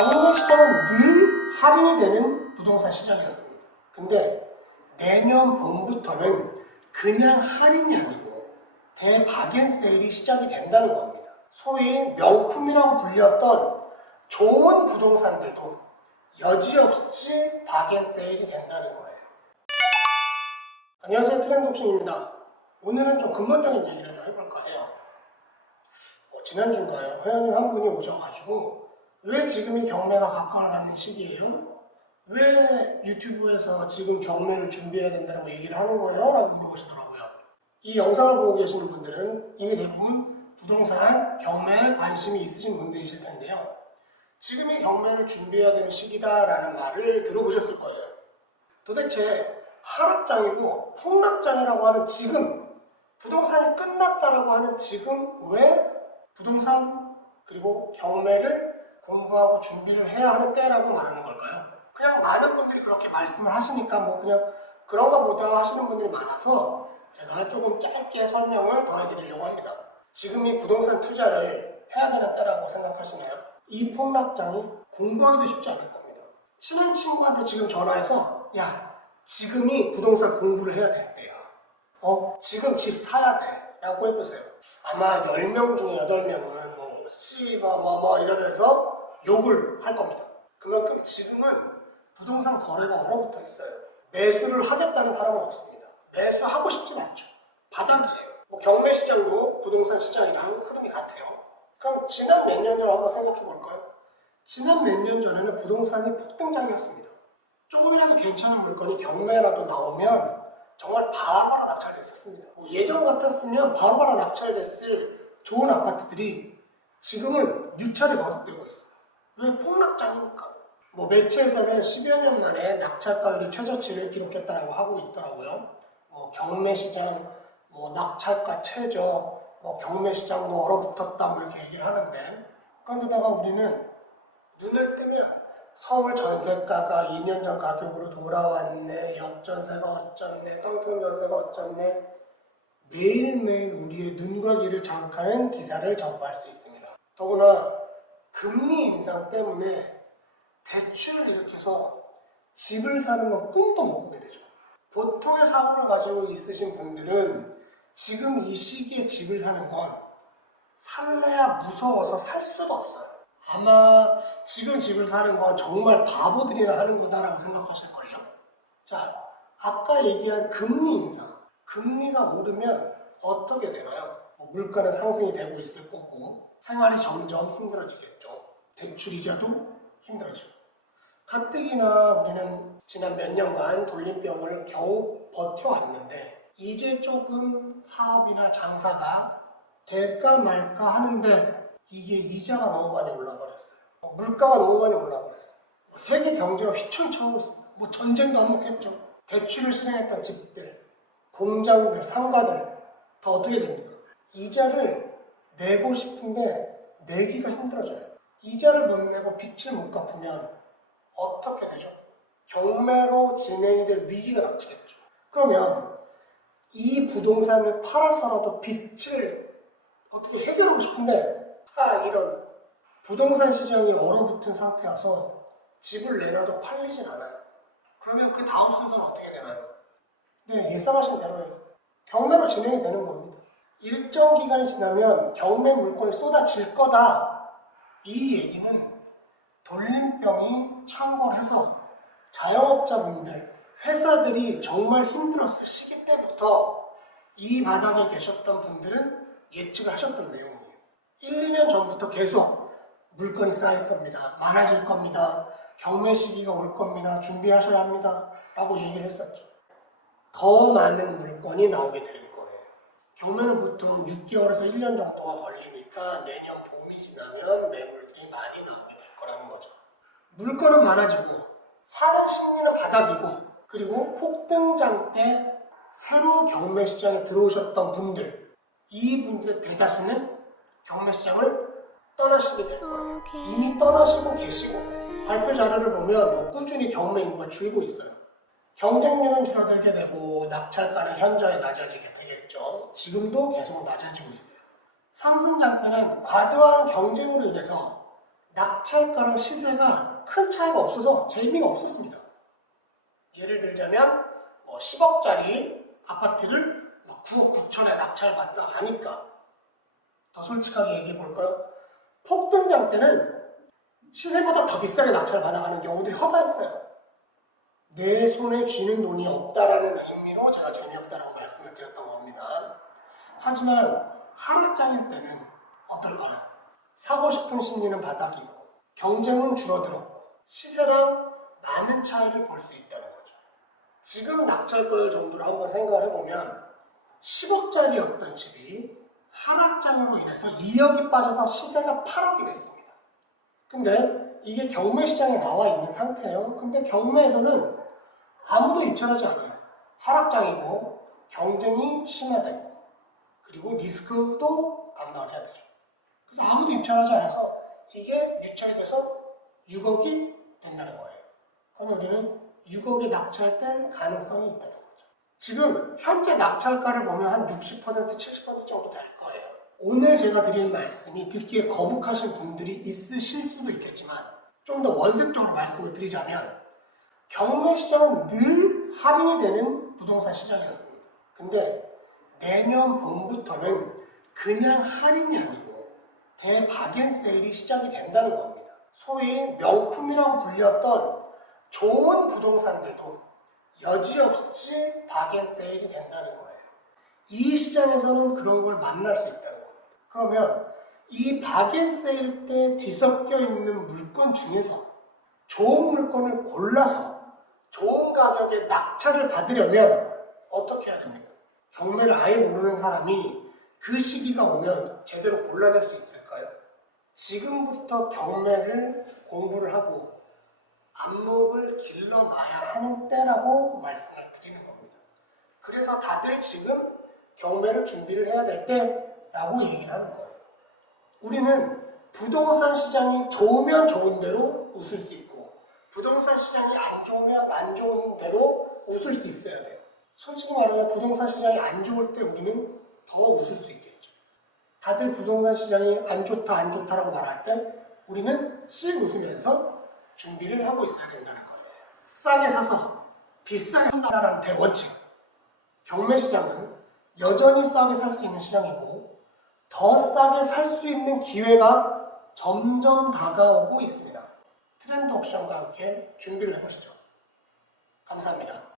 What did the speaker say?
경매 시장은 늘 할인이 되는 부동산 시장이었습니다. 근데 내년 봄부터는 그냥 할인이 아니고 대바겐세일이 시작이 된다는 겁니다. 소위 명품이라고 불렸던 좋은 부동산들도 여지없이 바겐세일이 된다는 거예요. 안녕하세요, 트렌드옥신입니다. 오늘은 좀 근본적인 얘기를 좀 해볼까 해요. 지난주인가요? 회원님 한 분이 오셔가지고 왜 지금이 경매가 가까워가는 시기예요? 왜 유튜브에서 지금 경매를 준비해야 된다고 얘기를 하는 거예요? 라고 물어보시더라고요. 이 영상을 보고 계시는 분들은 이미 대부분 부동산 경매에 관심이 있으신 분들이실 텐데요. 지금이 경매를 준비해야 되는 시기다라는 말을 들어보셨을 거예요. 도대체 하락장이고 폭락장이라고 하는 지금, 부동산이 끝났다라고 하는 지금 왜 부동산 그리고 경매를 공부하고 준비를 해야 하는 때라고 말하는 걸까요? 그냥 많은 분들이 그렇게 말씀을 하시니까 뭐 그냥 그런가 보다 하시는 분들이 많아서 제가 조금 짧게 설명을 더 해드리려고 합니다. 지금이 부동산 투자를 해야 되는 때라고 생각하시나요? 이 폭락장이 공부하기도 쉽지 않을 겁니다. 친한 친구한테 지금 전화해서 야, 지금이 부동산 공부를 해야 될 때야. 지금 집 사야 돼. 라고 해보세요. 아마 10명 중에 8명은 이러면서 욕을 할 겁니다. 그만큼 지금은 부동산 거래가 얼어붙어 있어요. 매수를 하겠다는 사람은 없습니다. 매수하고 싶진 않죠. 바닥이에요. 경매 시장도 부동산 시장이랑 흐름이 같아요. 그럼 지난 몇 년 전 한번 생각해 볼까요? 지난 몇 년 전에는 부동산이 폭등장이었습니다. 조금이라도 괜찮은 물건이 경매라도 나오면 정말 바로바로 낙찰됐었습니다. 예전 같았으면 바로바로 낙찰됐을 좋은 아파트들이 지금은 유찰이 거듭되고 있어요. 왜? 폭락장이니까. 매체에서는 10여 년 만에 낙찰가율이 최저치를 기록했다고 하고 있더라고요. 경매 시장, 낙찰가 최저, 경매 시장도 얼어붙었다 이렇게 얘기를 하는데, 그런데다가 우리는 눈을 뜨면 서울 전세가가 2년 전 가격으로 돌아왔네, 역전세가 어쩌네, 평통전세가 어쩌네, 매일매일 우리의 눈과 귀를 자극하는 기사를 접할 수 있습니다. 더구나 금리 인상 때문에 대출을 일으켜서 집을 사는 건 꿈도 못 꾸게 되죠. 보통의 사고를 가지고 있으신 분들은 지금 이 시기에 집을 사는 건 살래야 무서워서 살 수도 없어요. 아마 지금 집을 사는 건 정말 바보들이나 하는 거다라고 생각하실걸요. 자, 아까 얘기한 금리 인상, 금리가 오르면 어떻게 되나요? 물가는 상승이 되고 있을 거고 생활이 점점 힘들어지겠죠. 대출이자도 힘들어지고. 가뜩이나 우리는 지난 몇 년간 돌림병을 겨우 버텨왔는데 이제 조금 사업이나 장사가 될까 말까 하는데 이게 이자가 너무 많이 올라버렸어요. 물가가 너무 많이 올라버렸어요. 세계 경제가 휘청휘청하고 있습니다. 전쟁도 한몫했죠. 대출을 실행했던 집들, 공장들, 상가들 다 어떻게 됩니까? 이자를 내고 싶은데 내기가 힘들어져요. 이자를 못 내고 빚을 못 갚으면 어떻게 되죠? 경매로 진행이 될 위기가 닥치겠죠. 그러면 이 부동산을 팔아서라도 빚을 어떻게 해결하고 싶은데 이런 부동산 시장이 얼어붙은 상태여서 집을 내놔도 팔리진 않아요. 그러면 그 다음 순서는 어떻게 되나요? 네, 예상하신 대로예요. 경매로 진행이 되는 겁니다. 일정 기간이 지나면 경매 물건이 쏟아질 거다. 이 얘기는 돌림병이 창궐해서 자영업자분들, 회사들이 정말 힘들었을 시기 때부터 이 바닥에 계셨던 분들은 예측을 하셨던 내용이에요. 1, 2년 전부터 계속 물건이 쌓일 겁니다. 많아질 겁니다. 경매 시기가 올 겁니다. 준비하셔야 합니다. 라고 얘기를 했었죠. 더 많은 물건이 나오게 될 거예요. 경매는 보통 6개월에서 1년 정도가 걸리니까 내년 봄이 지나면 매물들이 많이 나오게 될 거라는 거죠. 물건은 많아지고 사는 심리는 바닥이고 그리고 폭등장 때 새로 경매 시장에 들어오셨던 분들, 이 분들의 대다수는 경매 시장을 떠나시게 될 거예요. 이미 떠나시고 계시고 발표 자료를 보면 꾸준히 경매 인구가 줄고 있어요. 경쟁력은 줄어들게 되고 낙찰가는 현저히 낮아지게 되겠죠. 지금도 계속 낮아지고 있어요. 상승장 때는 과도한 경쟁으로 인해서 낙찰가랑 시세가 큰 차이가 없어서 재미가 없었습니다. 예를 들자면 10억짜리 아파트를 9억 9천에 낙찰받다 하니까, 더 솔직하게 얘기해 볼까요? 폭등장 때는 시세보다 더 비싸게 낙찰받아가는 경우들이 허다했어요. 내 손에 쥐는 돈이 없다라는 의미로 제가 재미없다라고 말씀을 드렸던 겁니다. 하지만 하락장일 때는 어떨까요? 사고 싶은 심리는 바닥이고 경쟁은 줄어들었고 시세랑 많은 차이를 볼 수 있다는 거죠. 지금 낙찰가율 정도로 한번 생각을 해보면 10억짜리였던 집이 하락장으로 인해서 2억이 빠져서 시세가 8억이 됐습니다. 근데 이게 경매시장에 나와 있는 상태예요. 근데 경매에서는 아무도 입찰하지 않아요. 하락장이고 경쟁이 심화되고 그리고 리스크도 감당을 해야 되죠. 그래서 아무도 입찰하지 않아서 이게 유찰이 돼서 6억이 된다는 거예요. 그러면 우리는 6억이 낙찰될 가능성이 있다는 거죠. 지금 현재 낙찰가를 보면 한 60%, 70% 정도 될 거예요. 오늘 제가 드린 말씀이 듣기에 거북하신 분들이 있으실 수도 있겠지만 좀 더 원색적으로 말씀을 드리자면 경매 시장은 늘 할인이 되는 부동산 시장이었습니다. 근데 내년 봄부터는 그냥 할인이 아니고 대바겐세일이 시작이 된다는 겁니다. 소위 명품이라고 불렸던 좋은 부동산들도 여지없이 바겐세일이 된다는 거예요. 이 시장에서는 그런 걸 만날 수 있다는 겁니다. 그러면 이 바겐세일 때 뒤섞여 있는 물건 중에서 좋은 물건을 골라서 좋은 가격에 낙찰을 받으려면 어떻게 해야 됩니까? 경매를 아예 모르는 사람이 그 시기가 오면 제대로 골라낼 수 있을까요? 지금부터 경매를 공부를 하고 안목을 길러놔야 하는 때라고 말씀을 드리는 겁니다. 그래서 다들 지금 경매를 준비를 해야 될 때라고 얘기를 하는 거예요. 우리는 부동산 시장이 좋으면 좋은 대로 웃을 수 있고 부동산 시장이 안 좋으면 안 좋은 대로 웃을 수 있어야 돼요. 솔직히 말하면 부동산 시장이 안 좋을 때 우리는 더 웃을 수 있겠죠. 다들 부동산 시장이 안 좋다라고 말할 때 우리는 씩 웃으면서 준비를 하고 있어야 된다는 거예요. 싸게 사서 비싸게 산다는 대원칙. 경매 시장은 여전히 싸게 살 수 있는 시장이고 더 싸게 살 수 있는 기회가 점점 다가오고 있습니다. 트렌드 옥션과 함께 준비를 해보시죠. 감사합니다.